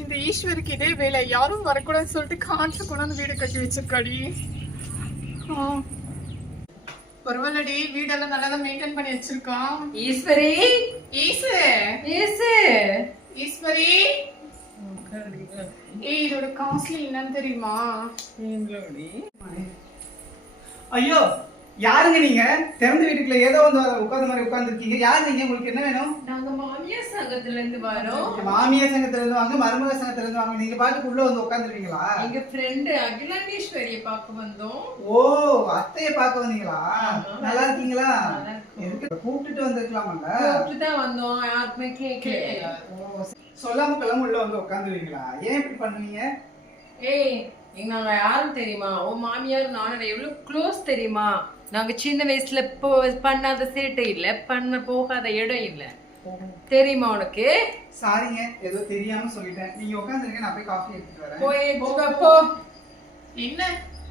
இந்த ஈஸ்வருக்கு இதே வேலை, யாரும் வரக்கூடாதுன்னு சொல்லிட்டு காற்று கொண்டாந்து வீடு கட்டி வச்சிருக்காடி. பரவாயில்லடி, வீடெல்லாம் நல்லா தான் மெயின்டைன் பண்ணி வச்சிருக்கான். ஈஸ்வரி, ஈஸ்வரி, ஏய் இதோட காஸ்ட்லி என்னன்னு தெரியுமா? ஐயோ யாருங்க நீங்க? திறந்த வீட்டுக்குள்ள ஏதோ வந்து உட்கார்ந்த மாதிரி உட்கார்ந்துருக்கீங்க. யாரு நீங்க? உங்களுக்கு என்ன வேணும்? நாங்க மாமியார் சங்கத்துல இருந்து வரோம். மாமியார் சங்கத்துல இருந்து வாங்க, மருமக சங்கத்துல இருந்து வாங்க. நீங்க பாட்டுக்கு உள்ள வந்து உட்கார்ந்துருக்கீங்களா? எங்க ஃப்ரெண்ட் அகிலாண்டேஸ்வரியை பார்க்க வந்தோம். ஓ, அத்தையை பார்க்க வந்தீங்களா? நல்லா இருக்கீங்களா? எதுக்கு கூப்பிட்டுட்டு வந்திருக்கலாமாங்க? கூப்பிட்டு தான் வந்தோம், யாருக்குமே கேட்கல. சொல்லாம கொள்ளாம உள்ள வந்து உட்கார்ந்துருவீங்களா? ஏன் இப்படி பண்ணுவீங்க? ஏய், நாங்க யாரும் தெரியுமா? உன் மாமியார் நானோட எவ்வளவு க்ளோஸ் தெரியுமா? நாங்க சின்ன வயசுல பண்ணாத சேட்டை இல்ல, பண்ண போகாத இடம் இல்ல, தெரியுமா உனக்கு? சாரிங்க, ஏதோ தெரியாம சொல்லிட்டேன். நீங்க உட்காந்துருங்க, நான் போய் காஃபி எடுத்துட்டு வரேன். போ. என்ன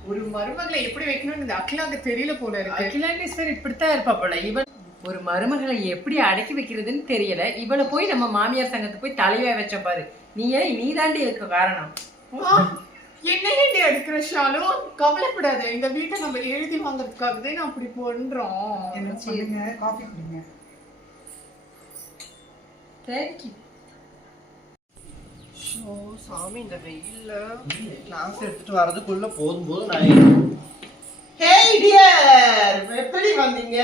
ஒரு மருமகளை எப்படி வைக்கணும்னு இந்த அகிலாக்கு தெரியல போல இருக்கு. அகிலாண்டேஸ்வரி இப்படித்தான் இருப்பா போல. இவன் ஒரு மருமகளை எப்படி அடக்கி வைக்கிறதுன்னு தெரியல. இவளை போய் நம்ம மாமியார் சங்கத்தை போய் தலைவா வச்ச பாரு. நீ தாண்டி இருக்க காரணம். என்ன ஏண்டி எடுக்கிற ஷாலு? கவலைப்படாத, இந்த வீட்டை நம்ம எழுதி வாங்கறதுக்காகவே நான் அப்படி பண்றோம். என்ன சொல்லுங்க, காஃபி குடிங்க. தேங்க்யூ. ஷோ சாமி, இந்த வெயில்ல கிளாஸ் எடுத்துட்டு வரதுக்குள்ள போதும் நான். ஹேய் டியர், எப்படி வந்தீங்க?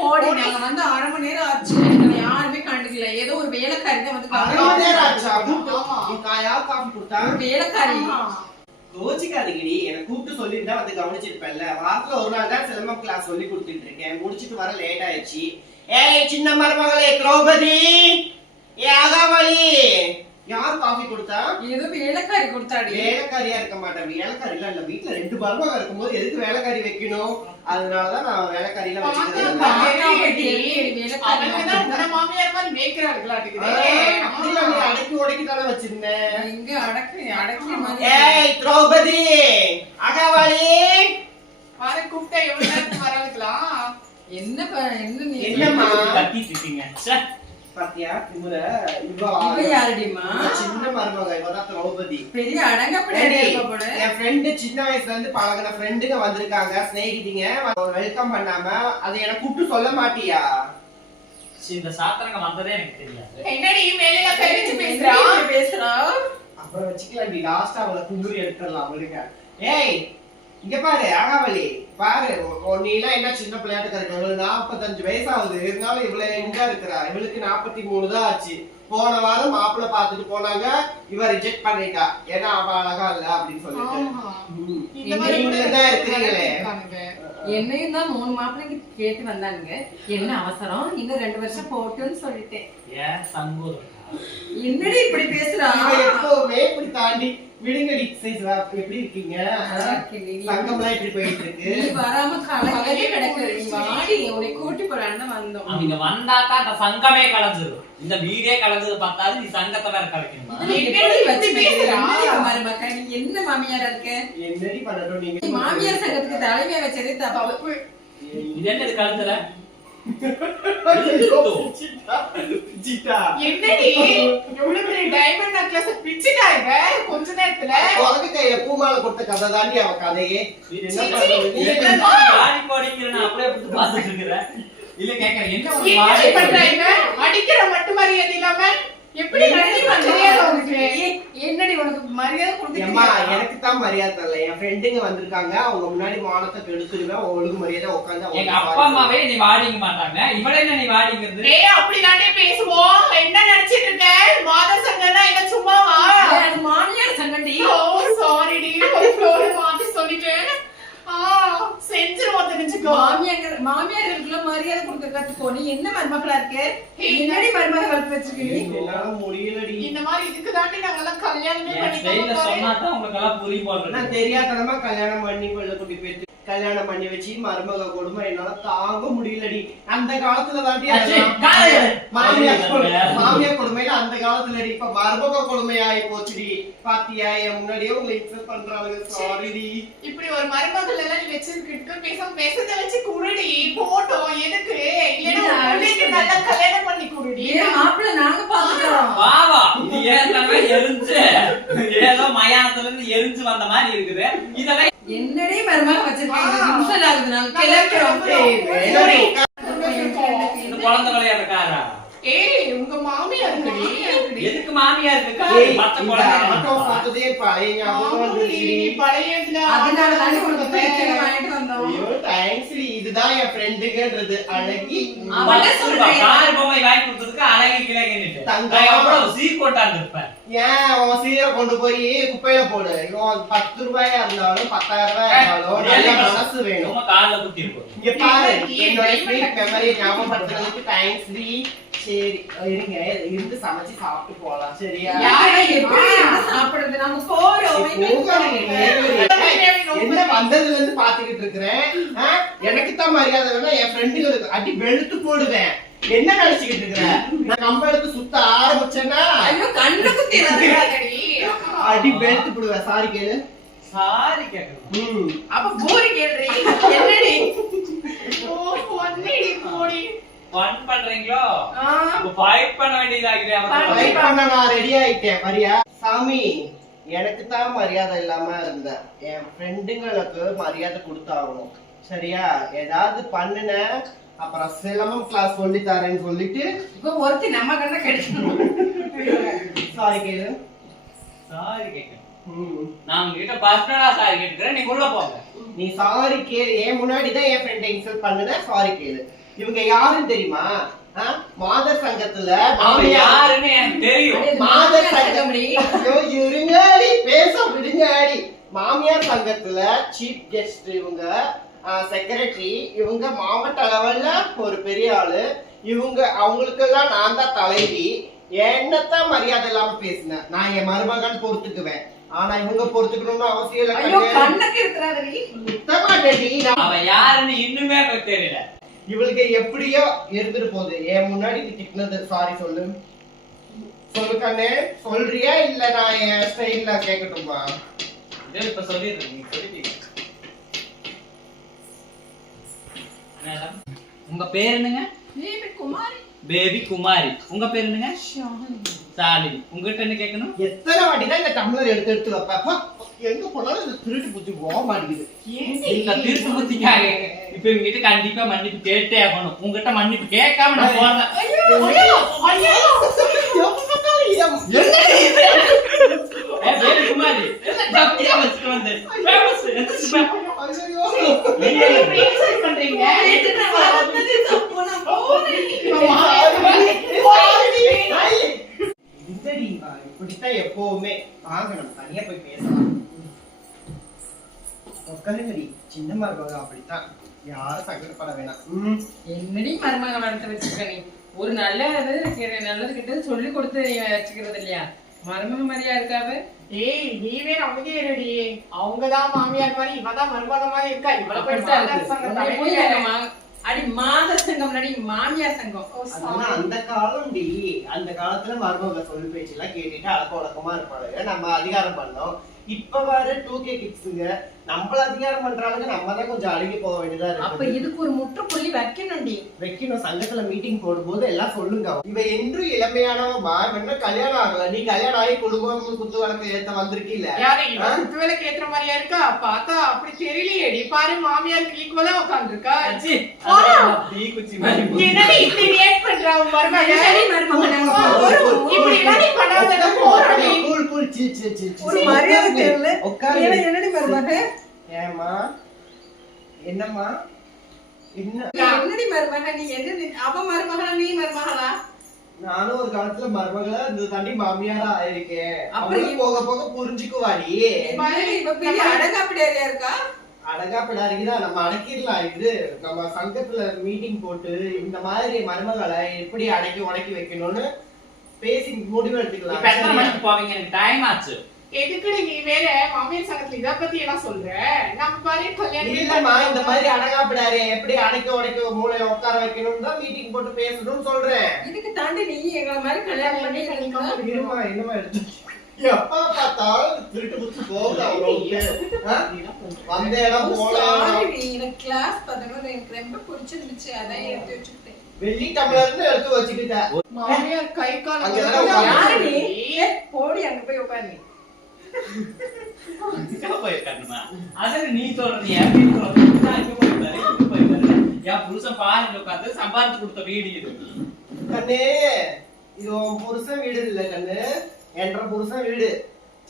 போடி, நாங்க வந்து 1/2 மணி நேரம் ஆச்சு. யாருமே கண்டுக்கல. ஏதோ ஒரு வேலைக்காரி தான் வந்து 1/2 மணி நேரம் ஆச்சா? யார் காஃபி கொடுத்தா? வேலைக்காரி. கோச்சிக்காதீங்கடி, எனக்கு கூப்பிட்டு சொல்லியிருந்தா வந்து கவனிச்சிருப்பேன்ல. வாரத்துல ஒரு நாள் தான் சிலம்பம் கிளாஸ் சொல்லி கொடுத்துட்டு இருக்கேன். முடிச்சிட்டு வர லேட் ஆயிடுச்சு. ஏய் சின்ன மருமகளே திரௌபதி, ஏ அகாமலி, யார் காஃபி கொடுத்தா? ஏதோ வேலைக்காரி கொடுத்தாடி. வேலைக்காரியா இருக்க மாட்டேன். வேலைக்காரி இல்ல, வீட்டுல 2 மருமக இருக்கும்போது எதுக்கு வேலைக்காரி வைக்கணும்? அதனாலதான் நான் வேலைக்காரியில வச்சுக்கிறேன். அடக்கி உடைக்கி தானே வச்சிருந்தேன். ஏய் திரௌபதி, அகாவளி, கூப்பிட்டா எவ்வளவு நேரத்துக்கு வராதுக்கலாம்? என்னம்மா கத்திட்டு இருக்கீங்க? பாத்தியா, இவ யாருடிமா? சின்ன மருமக, இவதான் திரௌபதி. பெரிய அடங்கப்படாடி போல. என் ஃப்ரெண்ட் சின்ன வயசுல இருந்து பழகுன ஃப்ரெண்டுங்க வந்திருக்காங்க, ஸ்நேகிதிங்க. வெல்கம் பண்ணாம அதை எனக்கு கூப்பிட்டு சொல்ல மாட்டியா? இந்த சாத்திரங்க வந்ததே எனக்கு தெரியாது. என்னடி மேல கழிச்சு பேசுறா? அப்புறம் வச்சுக்கலாம், லாஸ்டா அவளை குங்குரி எடுத்துடலாம் அவளுக்கு. ஏய் இங்க பாரு அகாவலி, பாரு நீலாம் என்ன சின்ன பிள்ளையாட்டு இருக்க. இவளுக்கு 45 வயசு ஆகுது, இருந்தாலும் இவ்வளவு எங்க இருக்கிறா. இவளுக்கு 43 தான் ஆச்சு. போன வாரம் மாப்பிள்ளை பாத்துட்டு போனாங்க, இவ ரிஜெக்ட் பண்ணிட்டா. ஏன்னா அவ அழகா இல்ல அப்படின்னு சொல்லிட்டு. இருக்கிறீங்களே, என்னையும் தான் 3 மாப்பிள்ளைக்கு கேட்டு வந்தானுங்க. என்ன அவசரம், இன்னும் 2 வருஷம் போட்டுன்னு சொல்லிட்டேன். ஏன் சங்கூர் என்னடி இப்படி பேசுறா? எப்பவுமே இப்படி தாண்டி விடுங்கடி. எப்படி இருக்கீங்க? சங்கம்லாம் எப்படி போயிட்டு இருக்கு? நீ வராம கலங்கவே கிடக்கு. வாடி, உன்னை கூட்டி போறான்னு வந்தோம். அவங்க வந்தாக்கா அந்த சங்கமே கலந்துரும். இந்த வீடே கலந்தது பார்த்தாது, நீ சங்கத்தை வேற கலக்கணுமா? நீ என்ன மாமியாரா இருக்க? என்னடி பண்ணணும் நீங்க? மாமியார் சங்கத்துக்கு தலைமையா வச்சதே தப்பு. இது என்னது கலந்துல? என்னடி எவ்வளவு பெரிய டைமண்ட் நெக்லஸ் பிச்சிட்டா இவ கொஞ்ச நேரத்துல? உனக்கு கையில பூமாலை கொடுத்த கதை தாண்டி அவ கதையே. வாடி போடிங்கிற நான் அப்படியே புடிச்சு பாத்துட்டு இருக்கிறேன். இல்ல கேக்குறேன், என்ன ஒரு வாடி பண்றாங்க? அடிக்கிற மட்டும் மரியாதை இல்லாம எப்படி கட்டி பண்றீங்க? உங்களுக்கு என்னடி உனக்கு மரியாதை கொடுத்தீங்க? எனக்கு தான் மரியாதை தரல. என் ஃப்ரெண்டுங்க வந்திருக்காங்க, அவங்க முன்னாடி மானத்தை கெடுத்துடுவேன். ஒழுங்கு மரியாதை உட்காந்து. எங்க அப்பா அம்மாவே நீ வாடிங்க மாட்டாங்க, இவளே என்ன நீ வாடிங்கிறது? ஏய் அப்படி தாண்டே பேசுவோம். என்ன நினைச்சிட்டு இருக்க? மாத சங்கம்னா என்ன சும்மாவா? அது மாமியார் சங்கடி. ஓ சாரி டி, ஒரு ஃப்ளோர் மாத்தி சொல்லிட்டேன். செஞ்சிருவோம் தெரிஞ்சுக்கோ. மாமியார்களுக்குள்ள மரியாதை கொடுக்க கத்துக்கோ. நீ என்ன மருமகளா இருக்கு? என்னடி மருமக வளர்த்து வச்சிருக்கீங்க? என்னால முடியலடி. இந்த மாதிரி இதுக்கு தாண்டி நாங்க எல்லாம் கல்யாணமே பண்ணிக்கலாம். சொன்னாதான் உங்களுக்கு எல்லாம் புரியும் போல. நான் தெரியாதனமா கல்யாணம் பண்ணி கொள்ள கூட்டி போயிட்டு கல்யாணம் பண்ணி வச்சு மருமக கொடுமை என்னால தாங்க முடியலடி. அந்த காலத்துல தாண்டி மாமியார் கொடுமையில அந்த காலத்துல இப்ப மருமக கொடுமையாயி போச்சுடி. பாத்தியா, என் முன்னாடியே உங்களை இன்சல்ட் பண்றாங்க. சாரிடி. இப்படி ஒரு மருமகள் எல்லாம் நீ வச்சிருக்கிட்டு பேசத வச்சு குருடி போட்டோம் எதுக்கு? இல்லன்னா உங்களுக்கு நல்ல கல்யாணம் பண்ணி குருடி. மாப்பிள்ள நாங்க பாத்துறோம். வா வா, இது ஏன் தரவே வானத்துல இருந்து எரிஞ்சு வந்த மாதிரி இருக்குது. இதெல்லாம் என்னடி மருமக வச்சிருக்கீங்க? நிமிஷம் ஆகுது, நாங்க கிளம்புறோம். இந்த குழந்தை விளையாடுற காரா? ஏய் உங்க மாமியார் இருக்கடி. எதுக்கு மாமியார் இருக்கா? மத்த இந்த குழந்தை ஆட்டோ பார்த்ததே பழைய ஞாபகம் வந்துருச்சு. நீ பழையதுல அதனால தாண்டி உனக்கு பிடிச்சது வாங்கிட்டு வந்தோம். ஐயோ, thanks டி. இதுதான் என் ஃப்ரெண்டுங்கன்றது. அழகி அவன்கிட்ட சொல்றேன். கார் பொம்மை வாங்கி கொடுத்ததுக்கு அழகி கிழங்கிட்டு தங்கம். எவ்வளவு சீர் கொண்டாந்து இருப்பேன். ஏன் உன் சீரை கொண்டு போய் குப்பையில போடு. இவன் 10 ரூபாயா இருந்தாலும் 10,000 ரூபாயா இருந்தாலும் நல்ல மனசு வேணும். சும்மா கால்ல குத்தி இருக்கும். இங்க பாரு, என்னோட ஸ்வீட் மெமரி ஞாபகப்படுத்துறதுக்கு தேங்க்ஸ் டி. சரி இருங்க, இருந்து சமைச்சு சாப்பிட்டு போலாம். சரியா? யாரை எப்படி இருந்து சாப்பிடுறது? நம்ம போறோம். என்ன வந்ததுல இருந்து பாத்துக்கிட்டு இருக்கிறேன். எனக்கு தான் மரியாதை வேணும். என் ஃப்ரெண்டுகளுக்கு அடி வெளுத்து போடுவேன். என்ன நினைச்சுக்கிட்டு இருக்கிற? நான் கம்பளத்து சுத்த ஆரம்பிச்சேன்னா ஐயோ, கண்ணு குத்திராதடி. அடி வெளுத்து போடுவேன். சாரி கேளு. சாரி கேட்கணும். அப்ப பூரி கேள்றீ. என்னடி? ஓ ஒன்னேடி போடி. ஃபன் பண்றீங்களோ? இப்ப ஃபைட் பண்ண வேண்டியதாகுது. Fight பண்ண நான் ரெடி ஆயிட்டேன். மரியா சாமி, எனக்கு தான் மரியாதை இல்லாம இருந்த என் ஃப்ரெண்டுங்களுக்கு மரியாதை கொடுத்தாகணும். சரியா? ஏதாவது பண்ணுன அப்புறம் சிலம்பம் கிளாஸ் சொல்லி தரேன்னு சொல்லிட்டு இப்ப ஒருத்தி நம்ம கண்ண கிடைக்கணும். சாரி கேளு. சாரி கேட்கணும். நான் உங்ககிட்ட பர்சனலா சாரி கேட்கிறேன். நீங்க உள்ள போங்க. நீ சாரி கேளு. ஏன் முன்னாடி தான் என் ஃப்ரெண்டை இன்சல்ட் பண்ணுன. சாரி கேளு. இவங்க யாருன்னு தெரியுமா? மாதர் சங்கத்துல அவங்க யாருன்னு எனக்கு தெரியும். மாதர் சங்கம். ஐயோ, இருங்காடி, பேச விடுங்காடி. மாமியார் சங்கத்துல சீஃப் கெஸ்ட் இவங்க, செக்ரட்டரி இவங்க, மாவட்ட லெவல்ல ஒரு பெரிய ஆளு இவங்க. அவங்களுக்கெல்லாம் நான் தான் தலைவி. என்னத்தான் மரியாதை இல்லாம பேசினேன். நான் என் மருமகன் பொறுத்துக்குவேன். ஆனா இவங்க பொறுத்துக்கணும்னு அவசியம் ஐயோ, இல்லை. கண்ணுக்கு இருக்கிறாதடி. சுத்தமாட்டேடி. அவன் யாருன்னு இன்னுமே எனக்கு தெரியல. இவளுக்கு எப்படியோ இருந்துட்டு போகுது. என் முன்னாடி நீ திட்டினது சாரி சொல்லு. சொல்லு கண்ணே, சொல்றியா இல்ல நான் என் ஸ்டைல்ல கேட்கட்டுமா? இதோ இப்ப சொல்லிடுறேன். நீங்க சொல்லிட்டீங்க. மேடம், உங்க பேர் என்னங்க? பேபி குமாரி. பேபி குமாரி. உங்க பேர் என்னங்க? சாலினி. உங்ககிட்ட என்ன கேட்கணும்? எத்தனை வாட்டி தான் இந்த டம்ளர் எடுத்து எடுத்து வைப்பா. எங்க போனாலும் இந்த திருட்டு புத்தி போக மாட்டேங்குது. நீங்க திருட்டு புத்திக்காக இப்ப இவங்கிட்ட கண்டிப்பா மன்னிப்பு கேட்டே ஆகணும். உங்ககிட்ட மன்னிப்பு கேட்காம நான் போறேன். பேபி குமாரி எல்லாம் ஜப்தியா வச்சுட்டு வந்தேன். பண்றீங்க இப்படித்தான் எப்பவுமே. வாங்க நம்ம தனியா போய் பேசலாம். உட்காருங்கடி. சின்ன மருமக அப்படித்தான், யாரும் சங்கடப்பட வேணாம். என்னடி மருமக வளர்த்து வச்சுக்க நீ? ஒரு நல்லது கிட்ட சொல்லி கொடுத்து வச்சுக்கிறது இல்லையா? மருமக மாதிரியா இருக்காது. ஏய் நீ வேற அமைதியே இருடி. அவங்கதான் மாமியார் மாதிரி, இவதான் மருமக மாதிரி இருக்கா. இவளை போய் அப்படித்தான் மாமியார் இருக்கு. சங்கம் உன்னை போய் அங்க அடி மாத சங்கம் முன்னாடி மாமியார் சங்கம். அதெல்லாம் அந்த காலம் டி. அந்த காலத்துல மருமக சொல்லி பேச்சு எல்லாம் கேட்டுட்டு அடக்க உடக்கமா இருப்பாளுங்க. நம்ம அதிகாரம் பண்ணோம். இப்ப வர 2K கிட்ஸுங்க நம்மள அதிகாரம் பண்றாங்க. நம்ம தான் கொஞ்சம் அழுகி போக வேண்டியதா அப்ப இருக்கு. இதுக்கு ஒரு முற்றுப்புள்ளி வைக்கணும்டி. வைக்கணும். சங்கத்துல மீட்டிங் போடும்போது எல்லாம் சொல்லுங்க. இவ என்று இளமையானவமா, என்ன கல்யாணம் ஆகல. நீ கல்யாணம் ஆகி குடும்பம் குத்து வழக்கு ஏத்த வந்திருக்கீல. யாரு இவன் குத்து விளக்கு ஏத்துற மாதிரியா இருக்கா? பார்த்தா அப்படி தெரியலையேடி. பாரு மாமியாருக்கு ஈக்குவலா உட்காந்துருக்கா. அச்சி, அதெல்லாம் தீ குச்சி மாதிரி என்னடி இப்படி ரியாக்ட் பண்றா உன் மருமக? சரி மருமக, நம்ம இப்படி எல்லாம் நீ பண்ணாத போறடி. கூல் கூல் சீ சீ சீ. ஒரு மரியாதை தெரியல. உட்காரு. என்னடி மருமக? ஏமா என்னம்மா என்ன? என்னடி மருமக? நீ என்ன அவ மருமகளா நீ மருமகளா? நானும் ஒரு காலத்துல மருமகளா இந்த தாண்டி மாமியாரா ஆயிருக்கேன். அப்படி அப்புறம் போக போக புரிஞ்சுக்குவாடி. இப்ப பெரிய அடங்காப்பிடியா இருக்கா? அழகா பிடாரிக்குதான் நம்ம அடக்கிடலாம். இது நம்ம சங்கத்துல மீட்டிங் போட்டு இந்த மாதிரி மருமகளை எப்படி அடக்கி உடக்கி வைக்கணும்னு பேசி முடிவு எடுத்துக்கலாம். இப்ப எத்தனை மணிக்கு போவீங்க? எனக்கு டைம் ஆச்சு. எதுக்குடி நீ வேற மாமியார் சங்கத்துல இத பத்தி எல்லாம் சொல்ற? நம்ம பாரு கல்யாணம் இல்லம்மா, இந்த மாதிரி அடங்கா பிடாரி எப்படி அடக்கி உடைக்க மூளையில உட்கார வைக்கணும்னு தான் மீட்டிங் போட்டு பேசணும்னு சொல்றேன். இதுக்கு தாண்டி நீ எங்களை மாதிரி கல்யாணம் பண்ணி என்னமா என்னமா எடுத்து எப்ப பார்த்தாலும் திருட்டு புத்து போகுது அவங்களுக்கு. வந்த இடம் போல எனக்கு கிளாஸ் பார்த்தோம்னா எனக்கு ரொம்ப பிடிச்சிருந்துச்சு, அதான் எடுத்து வச்சுக்கிட்டேன். வெள்ளி டம்ளர் இருந்து எடுத்து வச்சுக்கிட்டேன். மாமியார் கை கால் அங்கதான் உட்காரு. யாரு நீ? போடி அங்க போய் உட்காரு. எங்க போயிருக்கானுமா? அதான் நீ சொல்றது என் வீட்டுக்கு வந்து இங்க போயிருக்காரு, இங்க போயிருக்காரு. என் புருஷன் பாருங்க உட்காந்து சம்பாதிச்சு கொடுத்த வீடு இது. கண்ணு இது உன் புருஷன் வீடு இல்ல கண்ணு, என்ற புருஷன் வீடு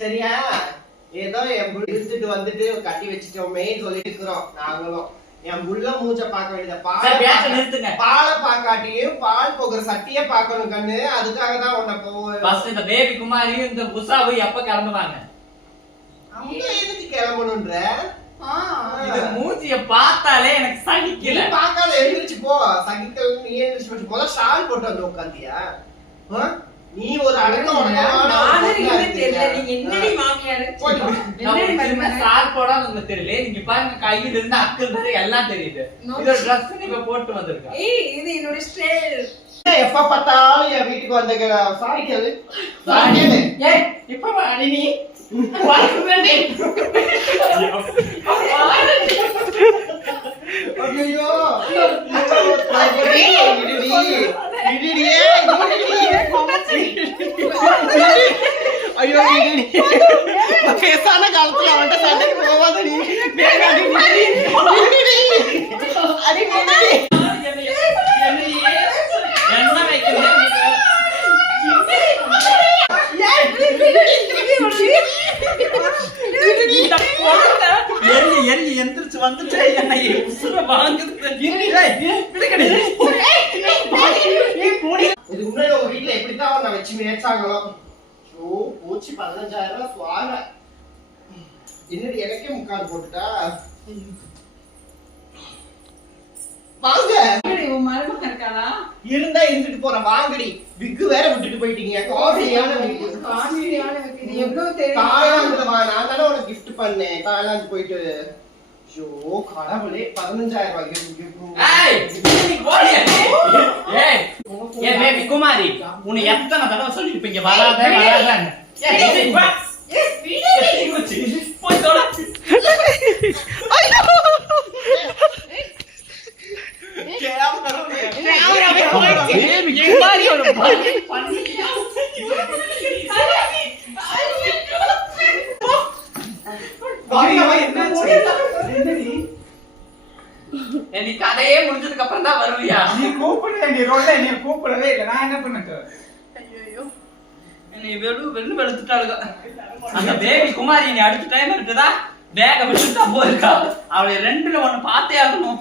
சரியா? ஏதோ என் புள்ள இருந்துட்டு வந்துட்டு கட்டி வச்சுட்டோமே சொல்லிட்டு இருக்கிறோம் நாங்களும். என் புள்ள மூஞ்ச பார்க்க வேண்டியத சரி, பேச்ச நிறுத்துங்க. பாலை பாக்காட்டியும் பால் போகிற சட்டியே பார்க்கணும் கண்ணு. அதுக்காக தான் உன்னை ஃபர்ஸ்ட் இந்த பேபி குமாரியும் இந்த உஷாவும் எப்ப கிளம்புவாங்க? அவங்க எதுக்கு கிளம்பணுன்ற? இது மூஞ்சிய பார்த்தாலே எனக்கு நீ சகிக்கல. பார்க்காத எழுந்திருச்சு போ. சகிக்கல் நீ எழுந்திருச்சு போச்சு. முதல்ல ஷால் போட்டு வந்து உட்காந்தியா? நீ ஒரு அடக்கம் என்னடி மாமியாரு நான் சின்ன சார் போடாம உங்களுக்கு தெரியல. நீங்க பாருங்க கையில இருந்து அக்கல் வரை எல்லாம் தெரியுது. இது ட்ரெஸ் நீங்க போட்டு வந்திருக்கா. ஏய் இது என்னோட ஸ்டைல். எப்ப பார்த்தாலும் என் வீட்டுக்கு வந்த சாரி கேளு. சாரி கேளு. ஏய் இப்ப வாடி நீ. வாடி. ஐயோ ஐயோ பேசான காலத்துல அவன்கிட்ட சண்டைக்கு போவாதடி. என்ன வைக்கிறீங்க? எரி எந்திரிச்சு வந்துட்டு என்ன உசுர வாங்குது. இது முன்னாடி உங்க வீட்டுல எப்படித்தான் அவனை வச்சு மேய்ச்சாங்களோ. ஐயோ போச்சு 15,000 சுவாக. என்னடி எனக்கே முக்காடு போட்டுட்டா. வாங்க உன் மருமகன் இருக்கானா? இருந்தா இருந்துட்டு போற வாங்கடி. விக்கு வேற விட்டுட்டு போயிட்டீங்க. காமெடியான வீடு. இது எவ்வளவு தெரியும்? தாய்லாந்துல வா, நான் தானே உனக்கு gift பண்ணேன் தாய்லாந்து போயிட்டு. ஐயோ கடவுளே 15,000 ரூபாய்க்கு. ஏய் நீ போடியா. ஏய் ஏ பேபி குமாரி உன்னை எத்தனை தடவை சொல்லிருப்பீங்க வராத வராதன்னு. ஏய் வா. ஏய் வீடு போய் தொலை. பேபி குமாரி ஒரு பண்ணி நீ கதையே முடிஞ்சதுக்கு அப்புறம் தான் வருவியா? நீ கூப்பிடுற நீ ரோட்ல என்னை கூப்பிடவே இல்லை. நான் என்ன பண்ணிட்டேன்? என்னை வெள்ளு வெளுத்துட்டாளுங்க. அந்த பேபி குமாரி நீ அடுத்த டைம் இருக்குதா பேக விட்டுட்டு தான் போயிருக்கா. அவளை ரெண்டுல ஒண்ணு பார்த்தே ஆகணும்.